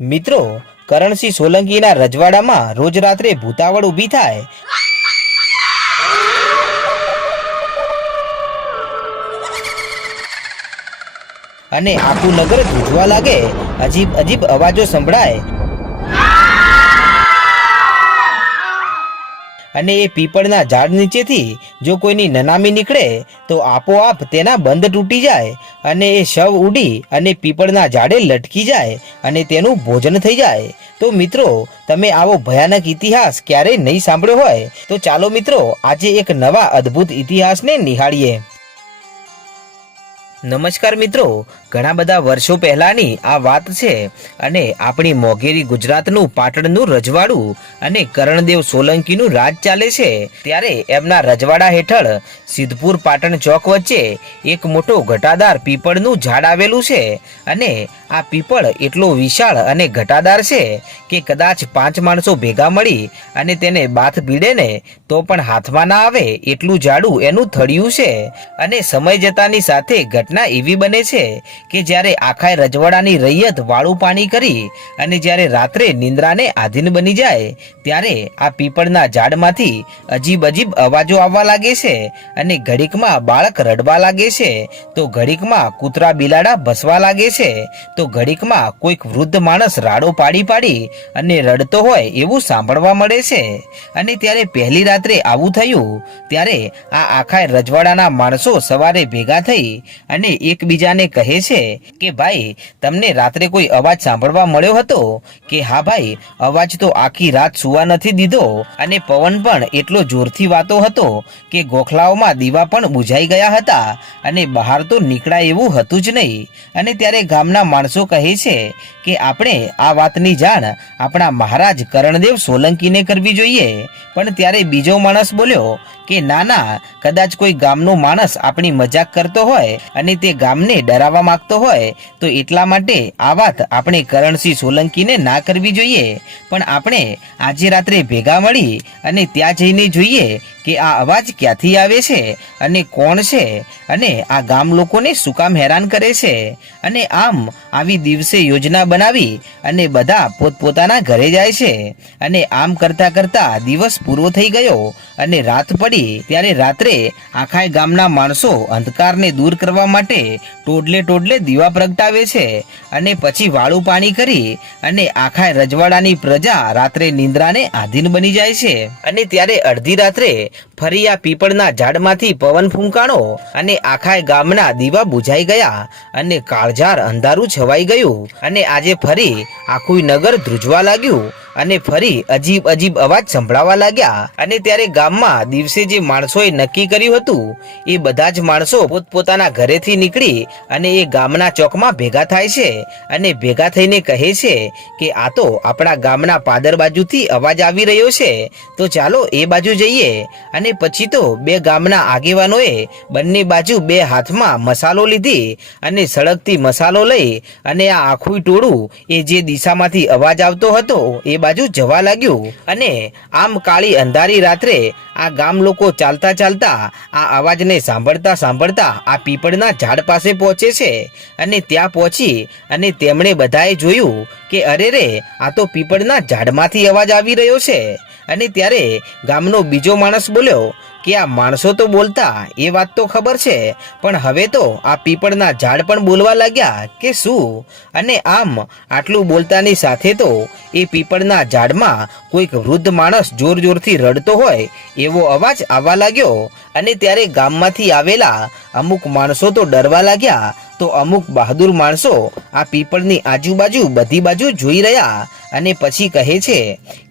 મિત્રો, કરણસિંહ સોલંકીના રજવાડામાં રોજ રાત્રે ભૂતાવળ ઊભી થાય. અને આખું નગર ધ્રુજવા લાગે. અજીબ અજીબ અવાજો સંભળાય. અને એ પીપળના ઝાડ નીચેથી જો કોઈની નનામી નીકળે, તો આપોઆપ તેના બંધ તૂટી જાય અને એ શવ ઉડી અને પીપળના ઝાડે લટકી જાય અને તેનું ભોજન થઈ જાય. તો મિત્રો, તમે આવો ભયાનક ઇતિહાસ ક્યારેય નહીં સાંભળ્યો હોય, તો ચાલો મિત્રો, આજે એક નવા અદ્ભુત ઇતિહાસને નિહાળીએ. નમસ્કાર મિત્રો. ઘણા બધા વર્ષો પહેલાની આ વાત છે અને આપણી મોગેરી ગુજરાતનું પાટણનું રજવાડું અને કરણદેવ સોલંકીનું રાજ ચાલે છે. ત્યારે એમના રજવાડા હેઠળ સિદ્ધપુર પાટણ ચોક વચ્ચે એક મોટો ઘટાદાર પીપળનું ઝાડ આવેલું છે અને આ પીપળ એટલો વિશાળ અને ઘટાદાર છે કે કદાચ પાંચ માણસો ભેગા મળી અને તેને બાથ ભીડે ને તો પણ હાથમાં ના આવે એટલું જાડું એનું થળિયું છે અને સમય જતાની સાથે ઘટના એવી બને છે કે જ્યારે આખાય રજવાડાની રૈયત વાળું પાણી કરી અને જ્યારે રાત્રે નિંદ્રાને આધીન બની જાય, ત્યારે આ પીપળના ઝાડમાંથી અજીબ અજીબ અવાજો આવવા લાગે છે અને ઘડીકમાં બાળક રડવા લાગે છે. તો ઘડીકમાં કૂતરા બિલાડા ભસવા લાગે છે. તો ઘડીકમાં કોઈક વૃદ્ધ માણસ રાડો પાડી પાડી અને રડતો હોય એવું સાંભળવા મળે છે. અને ત્યારે પહેલી રાત્રે આવું થયું, ત્યારે આ આખા રજવાડાના માણસો સવારે ભેગા થઈ અને એકબીજાને કહે છે કે, ભાઈ, તમને રાત્રે કોઈ અવાજ સાંભળવા મળ્યો હતો? કે, હા, ભાઈ, અવાજ તો આખી રાત સુવા નથી દીધો અને પવન પણ એટલો જોરથી વાતો હતો કે ગોખલાઓમાં દીવા પણ બુઝાઈ ગયા હતા અને બહાર તો નીકળાય એવું હતું જ નહીં. અને ત્યારે ગામના માણસો કહે છે કે, આપણે આ વાતની જાણ આપણા મહારાજ કરણદેવ સોલંકીને કરવી જોઈએ. પણ ત્યારે બીજો માણસ બોલ્યો કે, ના ના, કદાચ કોઈ ગામનો માણસ આપણી મજાક કરતો હોય અને તે ગામને ડરાવવા માંગતો હોય, તો એટલા માટે આ વાત આપણે કરણસિંહ સોલંકીને ના કરવી જોઈએ. પણ આપણે આજે રાત્રે ભેગા મળી અને ત્યાં જઈને જોઈએ કે આ અવાજ ક્યાંથી આવે છે? અને કોણ છે? અને આ ગામ લોકોને શું કામ હેરાન કરે છે? અને આમ આવી દિવસે યોજના બનાવી અને બધા પોતપોતાના ઘરે જાય છે. અને આમ કરતા કરતા દિવસ પૂરો થઈ ગયો અને રાત પડી. ત્યારે રાત્રે આખાય ગામના માણસો અંધકારને દૂર કરવા માટે ટોડલે ટોડલે દીવા પ્રગટાવે છે. અને પછી વાળું પાણી કરી અને આખા રજવાડાની પ્રજા રાત્રે નિંદ્રાને આધીન બની જાય છે. અને ત્યારે અડધી રાત્રે ફરી આ પીપળના ઝાડમાંથી પવન ફૂંકાણો અને આખા ગામના દીવા બુઝાઈ ગયા અને કાળઝાર અંધારું છવાઈ ગયું અને આજે ફરી આખું નગર ધ્રુજવા લાગ્યું. અને ફરી અજીબ અજીબ અવાજ સંભળાવા લાગ્યા. અને ત્યારે ગામમાં દિવસે જે માણસોએ નક્કી કર્યું હતું, એ બધા જ માણસો પોતપોતાના ઘરેથી નીકળી અને એ ગામના ચોકમાં ભેગા થાય છે. અને ભેગા થઈને કહે છે કે, આ તો આપણા ગામના પાદર બાજુથી અવાજ આવી રહ્યો છે. તો ચાલો એ બાજુ જઈએ. અને પછી તો બે ગામના આગેવાનોએ બંને બાજુ બે હાથમાં મસાલો લીધી અને સળગતી મસાલો લઈ અને આ આખું ટોળું એ જે દિશામાંથી અવાજ આવતો હતો, એ બાજુ જવા લાગ્યું અને આમ કાળી અંધારી રાત્રે આ ગામ લોકો ચાલતા ચાલતા આ અવાજને સાંભળતા સાંભળતા આ પીપળના ઝાડ પાસે પહોંચે છે અને ત્યાં પહોંચી અને તેમણે બધાએ જોયું કે અરે રે, આ તો પીપળના ઝાડમાંથી અવાજ આવી રહ્યો છે. અને ત્યારે ગામનો બીજો માણસ બોલ્યો કે આ માણસો તો બોલતા એ વાત તો ખબર છે, પણ હવે તો આ પીપળના ઝાડ પણ બોલવા લાગ્યા કે શું? અને આમ આટલું બોલતાની સાથે તો એ પીપળના ઝાડમાં કોઈક વૃદ્ધ માણસ જોર જોરથી રડતો હોય એવો અવાજ આવવા લાગ્યો અને ત્યારે ગામમાંથી આવેલા અમુક માણસો તો ડરવા લાગ્યા, તો અમુક બહાદુર માણસો આ પીપળની આજુબાજુ બધી બાજુ જોઈ રહ્યા અને પછી કહે છે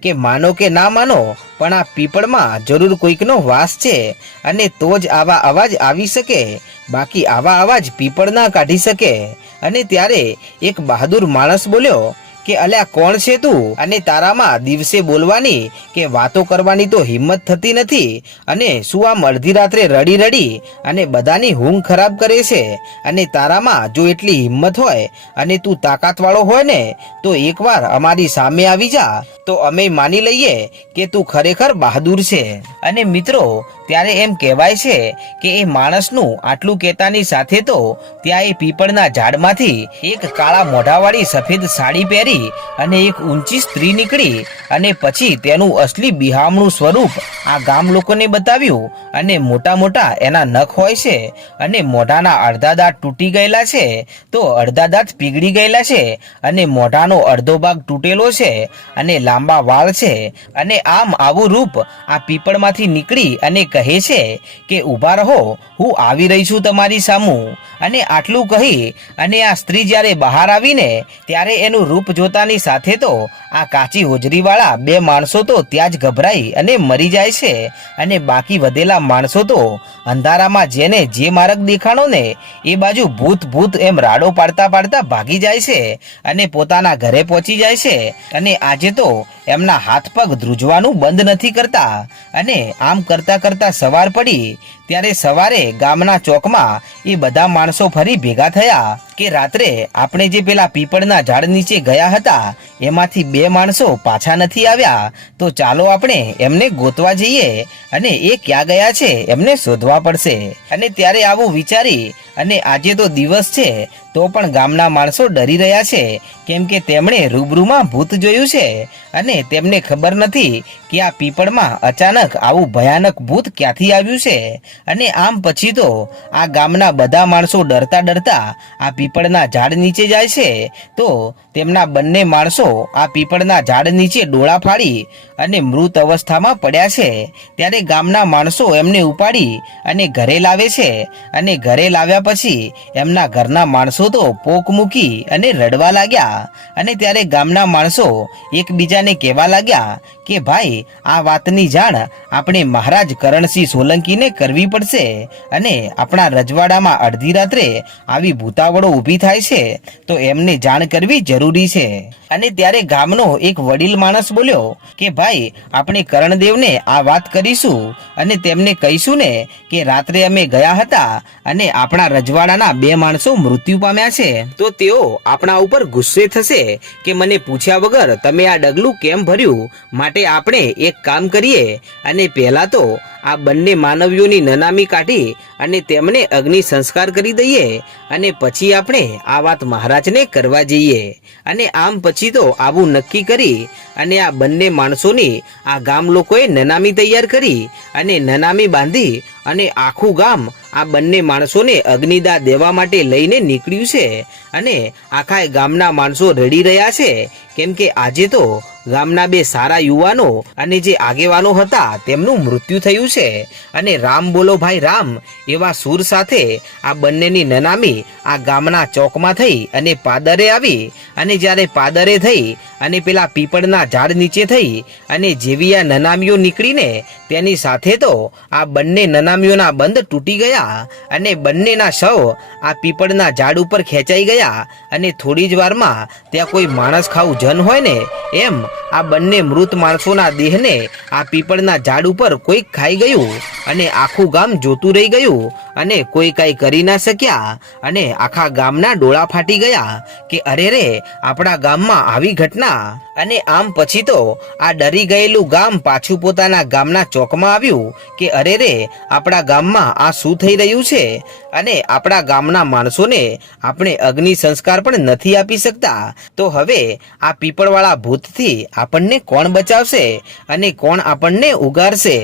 કે, માનો કે ના માનો, પણ આ પીપળમાં જરૂર કોઈકનો વાસ છે અને તો જ આવા અવાજ આવી શકે. બાકી આવા અવાજ પીપળ ના કાઢી શકે. અને ત્યારે એક બહાદુર માણસ બોલ્યો કે અલ્યા, કોણ છે તું? અને તારામાં દિવસે બોલવાની કે વાતો કરવાની તો હિંમત થતી નથી. અને શું આમ અડધી રાત્રે રડી રડી અને બધાની ઊંઘ ખરાબ કરે છે? અને તારામાં જો એટલી હિંમત હોય અને તું તાકાતવાળો હોય ને, તો એકવાર અમારી સામે આવી જા. તો અમે માની લઈએ કે તું ખરેખર બહાદુર છે. અને મિત્રો, ત્યારે એમ કહેવાય છે કે એ માણસનું આટલું કહેતાની સાથે તો ત્યાં એ પીપળના ઝાડમાંથી એક કાળા મોઢાવાળી સફેદ સાડી પહેરી માંથી અને એક ઊંચી સ્ત્રી નીકળી અને પછી તેનું અસલી બિહામણું સ્વરૂપ આ ગામ લોકોને બતાવ્યું અને મોટા મોટા એના નખ હોય છે અને મોઢાના અડધા દાંત તૂટી ગયેલા છે તો અડધા દાંત પીગળી ગયેલા છે અને મોઢાનો અડધો ભાગ તૂટેલો છે અને લાંબા વાળ છે અને આમ આવું રૂપ આ પીપળમાંથી નીકળી અને કહે છે કે ઊભા રહો, હું આવી રહી છું તમારી સામું. અને આટલું કહી અને આ સ્ત્રી જ્યારે બહાર આવીને ત્યારે એનું રૂપ જોતાની સાથે તો આ કાચી હોજરીવાળા બે માણસો તો ત્યાં જ ગભરાઈ અને મરી જાય છે અને બાકી વધેલા માણસો તો અંધારામાં જેને જે માર્ગ દેખાણો ને એ બાજુ ભૂત ભૂત એમ રાડો પાડતા પાડતા ભાગી જાય છે અને પોતાના ઘરે પહોંચી જાય છે અને આજે તો એમના હાથ પગ ધ્રુજવાનું બંધ નથી કરતા અને આમ કરતા કરતા સવાર પડી ત્યારે સવારે ગામના ચોકમાં એ બધા માણસો ફરી ભેગા થયા કે રાત્રે આપણે જે પેલા પીપળના ઝાડ નીચે ગયા હતા એમાંથી બે માણસો પાછા નથી આવ્યા, તો ચાલો આપણે એમને ગોતવા જઈએ અને એ ક્યાં ગયા છે એમને શોધવા પડશે. અને ત્યારે આવું વિચારી, અને આજે તો દિવસ છે, તો પણ ગામના માણસો ડરી રહ્યા છે, કેમ કે તેમણે રૂબરૂમાં ભૂત જોયું છે, અને તેમને ખબર નથી કે આ પીપળમાં અચાનક આવું ભયાનક ભૂત ક્યાંથી આવ્યું છે. અને આમ પછી તો આ ગામના બધા માણસો ડરતા ડરતા આ પીપળના ઝાડ નીચે જાય છે, તો તેમના બંને માણસો આ પીપળના ઝાડ નીચે ડોળા ફાડી અને મૃત અવસ્થામાં પડ્યા છે. ત્યારે ગામના માણસો એમને ઉપાડી અને ઘરે લાવે છે. અને ઘરે લાવ્યા પછી એમના ઘરના માણસો તો પોક મૂકી અને રડવા લાગ્યા. અને ત્યારે ગામના માણસો એકબીજાને કહેવા લાગ્યા કે, ભાઈ, આ વાતની જાણ આપણે મહારાજ કરણસિંહ સોલંકીને કરવી પડશે અને આપણા રજવાડામાં અડધી રાત્રે આવી ભૂતાવળો ઊભી થાય છે. તો એમને જાણ કરવી જરૂરી છે. અને ત્યારે ગામનો એક વડીલ માણસ બોલ્યો કે, ભાઈ, આપણે કરણદેવને આ વાત કરીશું અને તેમને કહીશું ને કે, રાત્રે અમે ગયા હતા અને આપણા રજવાડાના બે માણસો મૃત્યુ પામ્યા છે. તો તેઓ આપણા ઉપર ગુસ્સે થશે કે, મને પૂછ્યા વગર તમે આ ડગલું કેમ ભર્યું? માટે આપણે એક કામ કરીએ અને પહેલા તો આ બંને માનવીઓની નનામી કાઢી અને તેમને અગ્નિ સંસ્કાર કરી દઈએ અને પછી આપણે આ વાત મહારાજને કરવા જઈએ. અને આમ પછી તો આવું નક્કી કરી અને આ બંને માણસોની આ ગામ લોકોએ નનામી તૈયાર કરી અને નનામી બાંધી અને આખું ગામ આ બંને માણસોને અગ્નિદા દેવા માટે લઈને નીકળ્યું છે અને આખા ગામના માણસો રડી રહ્યા છે. કેમ કે આજે તો ગામના બે સારા યુવાનો અને જે આગેવાનો હતા તેમનું મૃત્યુ થયું છે. અને રામ બોલો ભાઈ રામ, એવા સૂર સાથે આ બંનેની નનામી આ ગામના ચોકમાં થઈ અને પાદરે આવી. અને જ્યારે પાદરે થઈ અને પેલા પીપળના ઝાડ નીચે થઈ અને જેવી આ નનામીઓ નીકળીને તેની સાથે તો આ બંને નનામીઓના બંધ તૂટી ગયા અને બંનેના શવ આ પીપળના ઝાડ ઉપર ખેંચાઈ ગયા અને થોડી જ વારમાં ત્યાં કોઈ માણસ ખાવું જન હોય ને, એમ આ બંને મૃત માણસોના દેહને આ પીપળના ઝાડ ઉપર કોઈક ખાઈ ગયું અને આખું ગામ જોતું રહી ગયું અને કોઈ કાંઈ કરી ના શક્યા અને આખા ગામના ડોળા ફાટી ગયા કે અરે રે આપણા ગામમાં આવી ઘટના અને આમ પછી તો આ ડરી ગયેલું ગામ પાછું પોતાના ગામના ચોકમાં આવ્યું કે અરે રે, આપણા ગામમાં આ શું થઈ રહ્યું છે? અને આપણા ગામના માણસોને આપણે અગ્નિ સંસ્કાર પણ નથી આપી શકતા. તો હવે આ પીપળવાળા ભૂતથી આપણને કોણ બચાવશે અને કોણ આપણને ઉગારશે?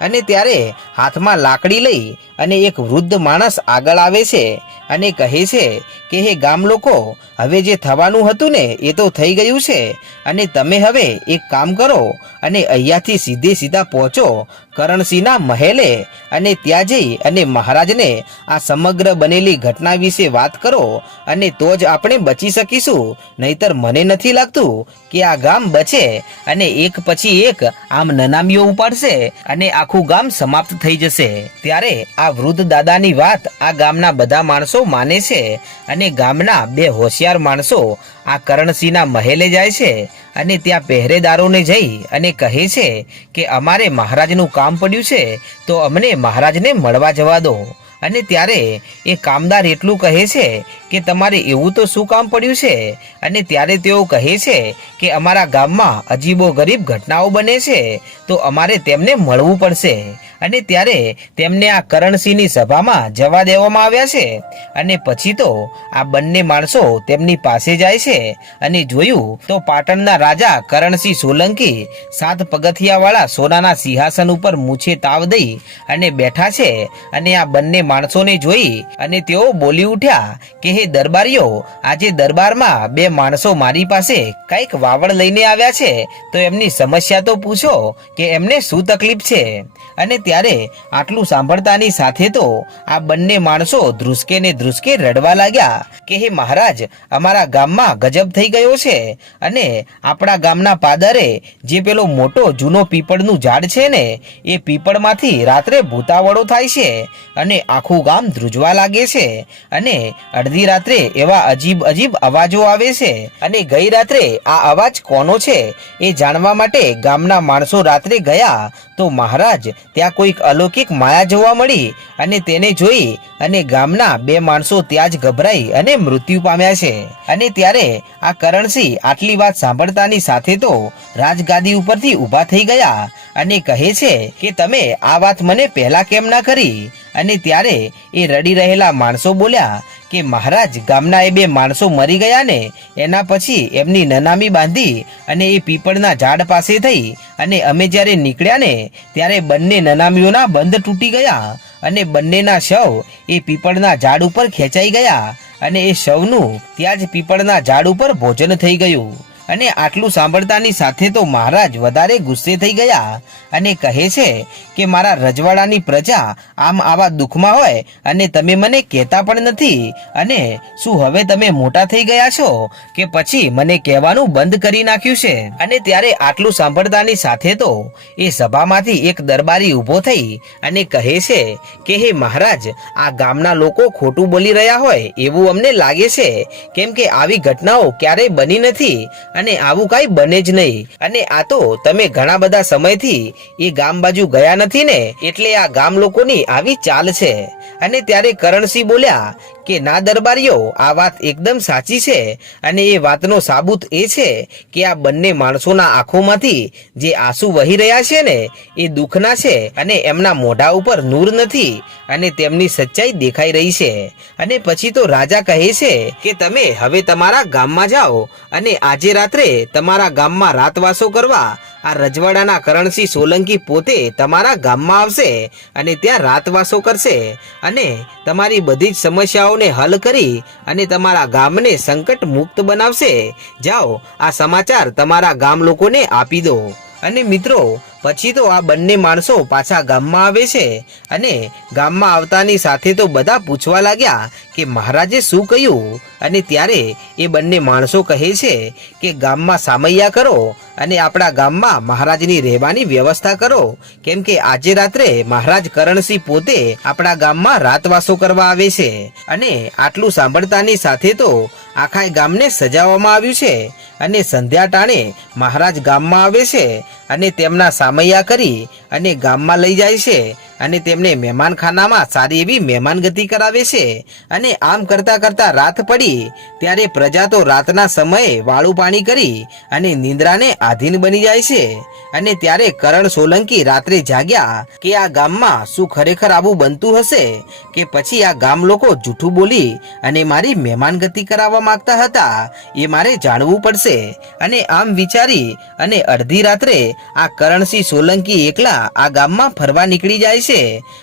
અને ત્યારે હાથમાં લાકડી લઈ અને એક વૃદ્ધ માણસ આગળ આવે છે અને કહે છે કે, હે ગામ લોકો હવે જે થવાનું હતું ને, એ તો થઈ ગયું છે. અને તમે હવે એક કામ કરો અને અહીંયાથી સીધે સીધા પહોંચો. કરણસિંહના મહેલે અને ત્યાં જઈ અને મહારાજને આ સમગ્ર બનેલી ઘટના વિશે વાત કરો અને તો જ આપણે બચી શકીશું. નહીતર મને નથી લાગતું કે આ ગામ બચે અને એક પછી એક આમ નનામીઓ ઉપાડશે અને આખું ગામ સમાપ્ત થઈ જશે. ત્યારે આ વૃદ્ધ દાદાની વાત આ ગામના બધા માણસો માને છે અને ગામના બે હોશિયાર માણસો આ કરણસિંહના મહેલે જાય છે અને ત્યાં પહેરેદારોને જઈ અને કહે છે કે અમારે મહારાજનું કામ પડ્યું છે, તો અમને મહારાજને મળવા જવા દો. અને ત્યારે એ કામદાર એટલું કહે છે કે તમારે એવું તો શું કામ પડ્યું છે? અને ત્યારે તેઓ કહે છે કે અમારા ગામમાં અજીબો ગરીબ ઘટનાઓ બને છે, તો અમારે તેમને મળવું પડશે. અને ત્યારે તેમને આ કરણસિંહની સભામાં જવા દેવામાં આવ્યા છે. અને પછી તો આ બંને માણસો તેમની પાસે જાય છે અને જોયું તો પાટણના રાજા કરણસિંહ સોલંકી સાત પગથિયાવાળા સોનાના સિંહાસન ઉપર મૂછે તાવ દઈ અને બેઠા છે અને આ બંને માણસોને જોઈ અને તેઓ બોલી ઉઠ્યા કે, હે દરબારીઓ, આજે દરબારમાં બે માણસો મારી પાસે કંઈક વાવડ લઈને આવ્યા છે. તો એમની સમસ્યા તો પૂછો કે એમને શું તકલીફ છે? અને ત્યારે આટલું સાંભળતાની સાથે તો આ બંને માણસો ધ્રુસકે ને ધ્રુસકે રડવા લાગ્યા કે, હે મહારાજ, અમારા ગામમાં ગજબ થઈ ગયો છે અને આપણા ગામના પાદરે જે પેલો મોટો જૂનો પીપળનું ઝાડ છે ને, એ પીપળમાંથી રાત્રે ભૂતાવળો થાય છે અને આખું ગામ ધ્રુજવા લાગે છે અને અડધી રાત્રે એવા અજીબ અજીબ અવાજો આવે છે અને ગઈ રાત્રે આ અવાજ કોનો છે એ જાણવા માટે ગામના માણસો રાત્રે ગયા તો મહારાજ, ત્યાં કોઈક અલૌકિક માયા જોવા મળી અને તેને જોઈ અને ગામના બે માણસો ત્યાં જ ગભરાઈ અને મૃત્યુ પામ્યા છે. અને ત્યારે આ કરણસિંહ આટલી વાત સાંભળતાની સાથે તો રાજગાદી ઉપરથી ઊભા થઈ ગયા અને કહે છે કે, તમે આ વાત મને પહેલા કેમ ના કરી? અને ત્યારે એ રડી રહેલા માણસો બોલ્યા કે મહારાજ ગામના એ બે માણસો મરી ગયા ને, એના પછી એમની નનામી બાંધી અને એ પીપળના ઝાડ પાસે થઈ અને અમે જ્યારે નીકળ્યા ને, ત્યારે બંને નનામીઓના બંધ તૂટી ગયા અને બંનેના શવ એ પીપળના ઝાડ ઉપર ખેંચાઈ ગયા અને એ શવનું ત્યાં જ પીપળના ઝાડ ઉપર ભોજન થઈ ગયું. અને આટલું સાંભળતાની સાથે તો મહારાજ વધારે ગુસ્સે થઈ ગયા અને કહે છે કે મારા રજવાડાની પ્રજા આમ આવા દુઃખમાં હોય અને તમે મને કહેતા પણ નથી. અને શું હવે તમે મોટા થઈ ગયા છો કે પછી મને કહેવાનું બંધ કરી નાખ્યું છે? અને ત્યારે આટલું સાંભળતાની સાથે તો એ સભામાંથી એક દરબારી ઊભો થઈ અને કહે છે કે, હે મહારાજ, આ ગામના લોકો ખોટું બોલી રહ્યા હોય એવું અમને લાગે છે. કેમ કે આવી ઘટનાઓ ક્યારેય બની નથી અને આવું કાંઈ બને જ નહીં. અને આ તો તમે ઘણા બધા સમયથી એ ગામ બાજુ ગયા નથી ને? એટલે આ ગામ લોકોની આવી ચાલ છે. અને ત્યારે કરણસિંહ બોલ્યા કે ના દરબારીઓ, આ વાત એકદમ સાચી છે અને એ વાતનો સાબુત એ છે કે આ બંને માણસોના આંખોમાંથી જે આંસુ વહી રહ્યા છે ને, એ દુઃખના છે અને એમના મોઢા ઉપર નૂર નથી અને તેમની સચ્ચાઈ દેખાઈ રહી છે. અને પછી તો રાજા કહે છે કે તમે હવે તમારા ગામમાં જાઓ અને આજે રાત્રે તમારા ગામમાં રાતવાસો કરવા આ રજવાડાના કરણસિંહ સોલંકી પોતે તમારા ગામમાં આવશે અને ત્યાં રાતવાસો કરશે અને તમારી બધી જ સમસ્યાઓને હલ કરી અને તમારા ગામને સંકટ મુક્ત બનાવશે. જાઓ, આ સમાચાર તમારા ગામ લોકોને આપી દો. અને મિત્રો, પછી તો આ બંને માણસો પાછા ગામમાં આવે છે અને ગામમાં આવતાની સાથે તો બધા પૂછવા લાગ્યા કે મહારાજે શું કહ્યું? અને ત્યારે એ બંને માણસો કહે છે કે ગામમાં સામૈયા કરો અને આપણા ગામમાં મહારાજની રહેવાની વ્યવસ્થા કરો. કેમ કે આજે રાત્રે મહારાજ કરણસિંહ પોતે આપણા ગામમાં રાતવાસો કરવા આવે છે. અને આટલું સાંભળતાની સાથે તો આખા ગામને સજાવવામાં આવ્યું છે. અને સંધ્યા ટાણે મહારાજ ગામમાં આવે છે અને તેમના સામૈયા કરી અને ગામમાં લઈ જાય છે અને તેમને મહેમાનખાનામાં સારી એવી મહેમાનગતિ કરાવે છે. અને આમ કરતા કરતા રાત પડી, ત્યારે પ્રજા તો રાતના સમયે વાળું પાણી કરી અને નિંદ્રાને આધીન બની જાય છે. અને ત્યારે કરણ સોલંકી રાત્રે જાગ્યા કે આ ગામમાં શું ખરેખર આવું બનતું હશે કે પછી આ ગામ લોકો જૂઠું બોલી અને મારી મહેમાનગતિ કરાવવા માંગતા હતા એ મારે જાણવું પડશે. અને આમ વિચારી અને અડધી રાત્રે આ કરણસિંહ સોલંકી એકલા આ ગામમાં ફરવા નીકળી જાય છે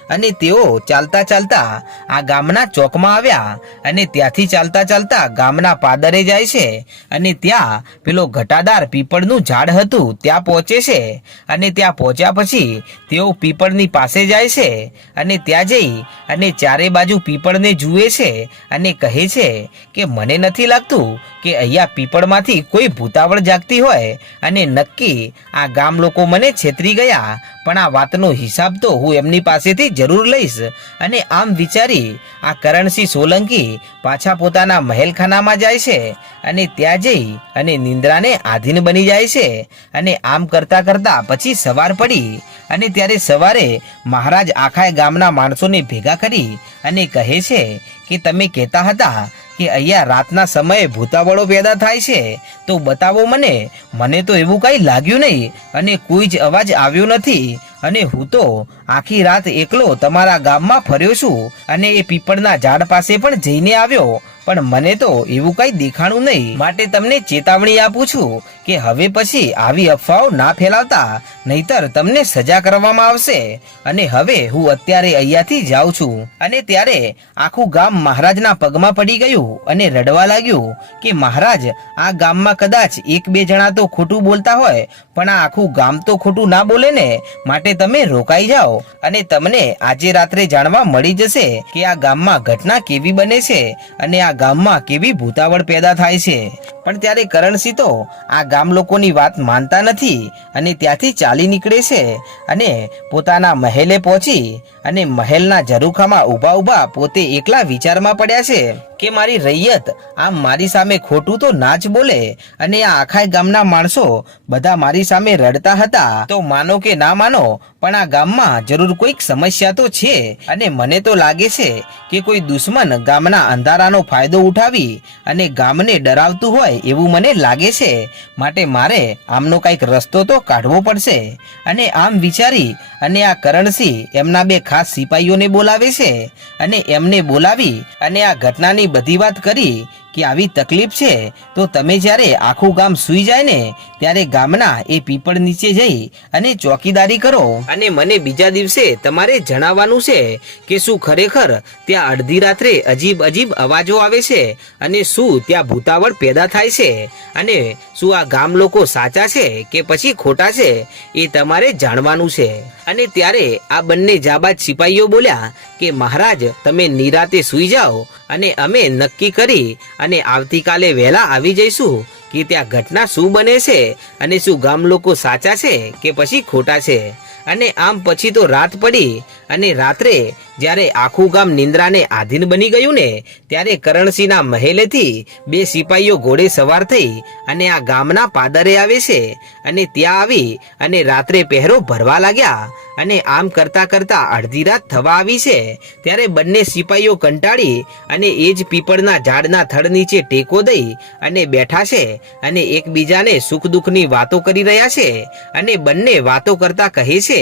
અને તેઓ ચાલતા ચાલતા આ ગામના ચોકમાં આવ્યા અને ત્યાંથી ચાલતા ચાલતા ગામના પાદરે જાય છે અને ત્યાં પેલો ઘટાદાર પીપળનું ઝાડ હતું, ત્યાં પહોંચે છે. અને ત્યાં પહોંચ્યા પછી તેઓ પીપળની પાસે જાય છે અને ત્યાં જઈ અને ચારે બાજુ પીપળને જુએ છે અને કહે છે કે મને નથી લાગતું કે અહીંયા પીપળમાંથી કોઈ ભૂતાવળ જાગતી હોય અને નક્કી આ ગામ લોકો મને છેતરી ગયા પણ આ વાતનો હિસાબ તો હું એમની પાસેથી જરૂર લઈશ. અને આમ વિચારી આ કરણસિંહ સોલંકી પાછા પોતાના મહેલખાનામાં જાય છે અને ત્યાં જઈ અને નિંદ્રાને આધીન બની જાય છે અને આમ કરતા કરતા પછી સવાર પડી અને ત્યારે સવારે મહારાજ આખા ગામના માણસોને ભેગા કરી અને કહે છે કે તમે કહેતા હતા કે અહીંયા રાતના સમયે ભૂતાવળો પેદા થાય છે, તો બતાવો મને. મને તો એવું કંઈ લાગ્યું નહીં અને કોઈ જ અવાજ આવ્યો નથી. અને હું તો આખી રાત એકલો તમારા ગામમાં ફર્યો છું અને એ પીપળના ઝાડ પાસે પણ જઈને આવ્યો. પણ મને તો એવું કઈ દેખાણું નહીં. માટે તમને ચેતવણી આપું છું કે હવે પછી આવી અફવાઓ ના ફેલાવતા નહીતર તમને સજા કરવામાં આવશે. અને હવે હું અત્યારે અહીંયાથી જાઉં છું. અને ત્યારે આખું ગામ મહારાજના પગમાં પડી ગયું અને રડવા લાગ્યું કે મહારાજ, આ ગામમાં કદાચ એક બે જણા તો ખોટું બોલતા હોય, પણ આ આખું ગામ તો ખોટું ના બોલે ને? માટે તમે રોકાઈ જાઓ. અને તમને આજે રાત્રે જાણવા મળી જશે કે આ ગામમાં ઘટના કેવી બને છે. અને આ ગામમાં કેવી ભૂતાવળ પેદા થાય છે? પણ ત્યારે કરણસિંહ તો આ ગામ લોકોની વાત માનતા નથી અને ત્યાંથી ચાલી નીકળે છે અને પોતાના મહેલે પહોંચી અને મહેલના ઝરૂખામાં ઊભા ઊભા પોતે એકલા વિચારમાં પડ્યા છે કે મારી રૈયત, આમ મારી સામે ખોટું તો ના જ બોલે અને આ આખા ગામના માણસો બધા મારી સામે રડતા હતા. તો માનો કે ના માનો, પણ આ ગામમાં જરૂર કોઈક સમસ્યા તો છે અને મને તો લાગે છે કે કોઈ દુશ્મન ગામના અંધારાનો ફાયદો ઉઠાવી અને ગામને ડરાવતું હોય એવું મને લાગે છે. માટે મારે આમનો કંઈક રસ્તો તો કાઢવો પડશે. અને આમ વિચારી અને આ કરણસિંહ એમના બે ખાસ સિપાહીઓને બોલાવે છે અને એમને બોલાવી અને આ ઘટનાની બધી વાત કરી કે આવી તકલીફ છે, તો તમે જ્યારે આખું ગામ સૂઈ જાય ને, ત્યારે ગામના એ પીપળ નીચે જઈ અને ચોકીદારી કરો. અને મને બીજા દિવસે તમારે જણાવવાનું છે કે શું ખરેખર ત્યાં અડધી રાત્રે અજીબ અજીબ અવાજો આવે છે અને શું ત્યાં ભૂતાવળ પેદા થાય છે? અને શું આ ગામ લોકો સાચા છે કે પછી ખોટા છે એ તમારે જાણવાનું છે. અને ત્યારે આ બંને જાબાજ સિપાહીઓ બોલ્યા કે મહારાજ, તમે નિરાતે સૂઈ જાઓ અને અમે નક્કી કરી અને આવતીકાલે વહેલા આવી જઈશું કે ત્યાં ઘટના શું બને છે અને શું ગામ લોકો સાચા છે કે પછી ખોટા છે. અને આમ પછી તો રાત પડી અને રાત્રે જ્યારે આખું ગામ નિંદ્રાને આધીન બની ગયું ને, ત્યારે કરણસિંહના મહેલેથી બે સિપાહીઓ ઘોડે સવાર થઈ અને આ ગામના પાદરે આવે છે અને ત્યાં આવી અને રાત્રે પહેરો ભરવા લાગ્યા અને આમ કરતા કરતા અડધી રાત થવા આવી છે, ત્યારે બંને સિપાહીઓ કંટાળી અને એ જ પીપળના ઝાડના થડ નીચે ટેકો દઈ અને બેઠા છે અને એકબીજાને સુખ દુઃખની વાતો કરી રહ્યા છે અને બંને વાતો કરતા કહે છે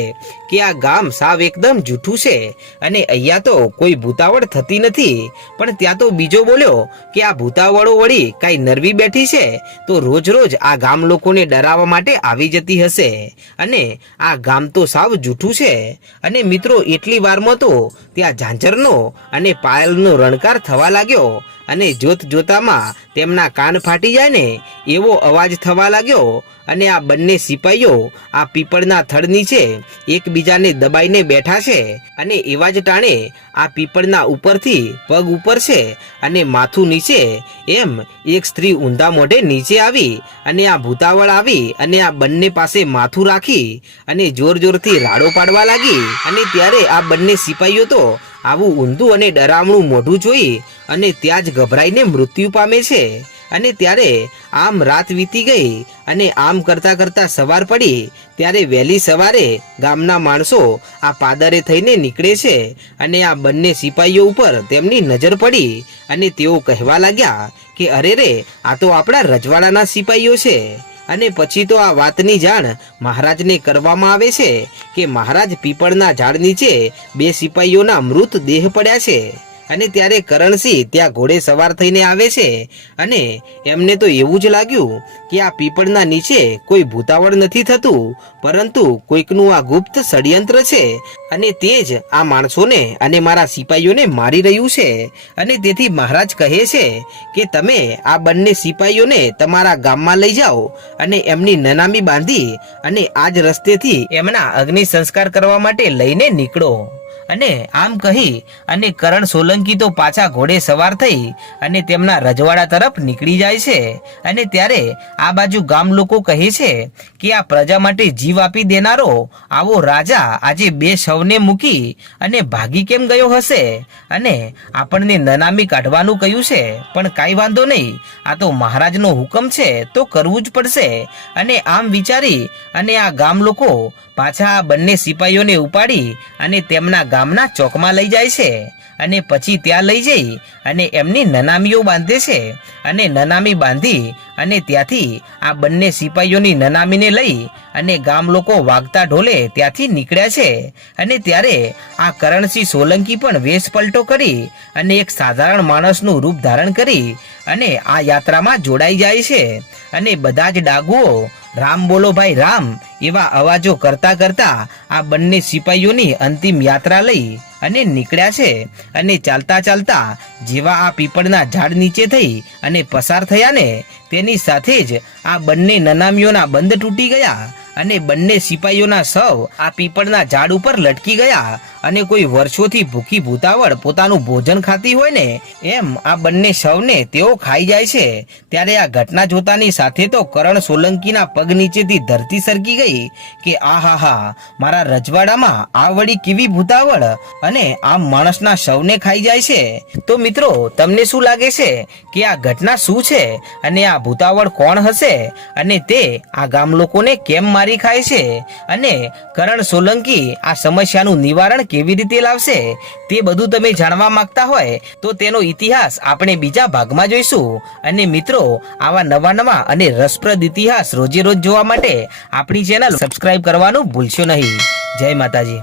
કે આ ગામ સાવ એકદમ જૂઠું છે અને અહીંયા તો કોઈ ભૂતાવળ થતી નથી. પણ ત્યાં તો બીજો બોલ્યો કે આ ભૂતાવળો વળી કાંઈ નરવી બેઠી છે, તો રોજ રોજ આ ગામ લોકોને ડરાવવા માટે આવી જતી હશે. અને આ ગામ તો સાવ જૂઠું છે. અને મિત્રો, એટલી વારમાં તો ત્યાં ઝાંઝરનો અને પાયલનો રણકાર થવા લાગ્યો. અને જોત જોતામાં તેમના કાન ફાટી જાય ને એવો અવાજ થવા લાગ્યો. અને આ બંને સિપાહીઓ આ પીપળના થડ નીચે એકબીજાને દબાઈને બેઠા છે અને એવા જ ટાણે આ પીપળના ઉપરથી પગ ઉપર છે અને માથું નીચે. એમ એક સ્ત્રી ઊંધા મોઢે નીચે આવી અને આ ભૂતાવળ આવી અને આ બંને પાસે માથું રાખી અને જોર જોરથી રાડો પાડવા લાગી. અને ત્યારે આ બંને સિપાહીઓ તો આવું ઊંધું અને ડરામણું મોઢું જોઈ અને ત્યાં જ ગભરાઈને મૃત્યુ પામે છે. અને ત્યારે આમ રાત વીતી ગઈ અને આમ કરતા કરતા સવાર પડી, ત્યારે વહેલી સવારે ગામના માણસો આ પાદરે થઈને નીકળે છે અને આ બંને સિપાહીઓ ઉપર તેમની નજર પડી અને તેઓ કહેવા લાગ્યા કે, અરે રે, આ તો આપણા રજવાડાના સિપાહીઓ છે. અને પછી તો આ વાતની જાણ મહારાજને કરવામાં આવે છે કે, મહારાજ પીપળના ઝાડ નીચે બે સિપાહીઓના મૃત દેહ પડ્યા છે. અને ત્યારે કરણસિંહ ત્યાં ઘોડે સવાર થઈને આવે છે. અને એમને તો એવું જ લાગ્યું કે આ પીપળના નીચે કોઈ ભૂતાવળ નથી થતું, પરંતુ કોઈકનું આ ગુપ્ત ષડયંત્ર છે. અને તે જ આ માણસોને અને મારા સિપાહીઓને મારી રહ્યું છે. અને તેથી મહારાજ કહે છે કે તમે આ બંને સિપાહીઓને તમારા ગામમાં લઈ જાઓ અને એમની નનામી બાંધી અને આ જ રસ્તેથી એમના અગ્નિ સંસ્કાર કરવા માટે લઈને નીકળો. અને આમ કહી અને કરણ સોલંકી તો પાછા ઘોડે સવાર થઈ અને તેમના રજવાડા તરફ નીકળી જાય છે. અને ત્યારે આ બાજુ ગામ લોકો કહે છે કે આ પ્રજા માટે જીવ આપી દેનારો આવો રાજા આજે બે શવને મૂકી અને ભાગી કેમ ગયો હશે? અને આપણને નનામી કાઢવાનું કહ્યું છે, પણ કાંઈ વાંધો નહીં. આ તો મહારાજનો હુકમ છે, તો કરવું જ પડશે. અને આમ વિચારી અને આ ગામ લોકો પાછા આ બંને સિપાહીઓને ઉપાડી અને તેમના ગામના ચોકમાં લઈ જાય છે અને પછી ત્યાં લઈ જઈ અને એમની નનામીઓ બાંધે છે. અને નનામી બાંધી અને ત્યાંથી આ બંને સિપાહીઓની નનામીને લઈ અને ગામ લોકો વાગતા ઢોલે ત્યાંથી નીકળ્યા છે. અને ત્યારે આ કરણસિંહ સોલંકી પણ વેશ પલટો કરી અને એક સાધારણ માણસનું રૂપ ધારણ કરી અને આ યાત્રામાં જોડાઈ જાય છે. અને બધા જ ડાગુઓ, રામ બોલો ભાઈ, રામ એવા અવાજો કરતા કરતા આ બંને સિપાહીઓની અંતિમ યાત્રા લઈ અને નીકળ્યા છે. અને ચાલતા ચાલતા જેવા આ પીપળના ઝાડ નીચે થઈ અને પસાર થયા ને તેની સાથે જ આ બંને નનામીઓના બંધ તૂટી ગયા અને બંને સિપાહીઓના સૌ આ પીપળના ઝાડ ઉપર લટકી ગયા અને કોઈ વર્ષોથી ભૂખી ભૂતાવળ પોતાનું ભોજન ખાતી હોય ને, એમ આ બંને સૌને તેઓ ખાઈ જાય છે. ત્યારે આ ઘટના જોતાની સાથે તો કરણ સોલંકીના પગ નીચેથી ધરતી સરકી ગઈ કે, આહાહા, મારા રજવાડામાં આ વળી કેવી ભૂતાવળ અને આ માણસના સૌને ખાઈ જાય છે? તો મિત્રો, તમને શું લાગે છે કે આ ઘટના શું છે અને આ ભૂતાવળ કોણ હશે અને તે આ ગામ લોકોને કેમ મારી ખાય છે? અને કરણ સોલંકી આ સમસ્યાનું નિવારણ કેવી રીતે લાવશે તે બધું તમે જાણવા માંગતા હોય તો તેનો ઇતિહાસ આપણે બીજા ભાગમાં જોઈશું. અને મિત્રો, આવા નવા નવા અને રસપ્રદ ઇતિહાસ રોજે રોજ જોવા માટે આપણી ચેનલ સબસ્ક્રાઇબ કરવાનું ભૂલશો નહીં. જય માતાજી.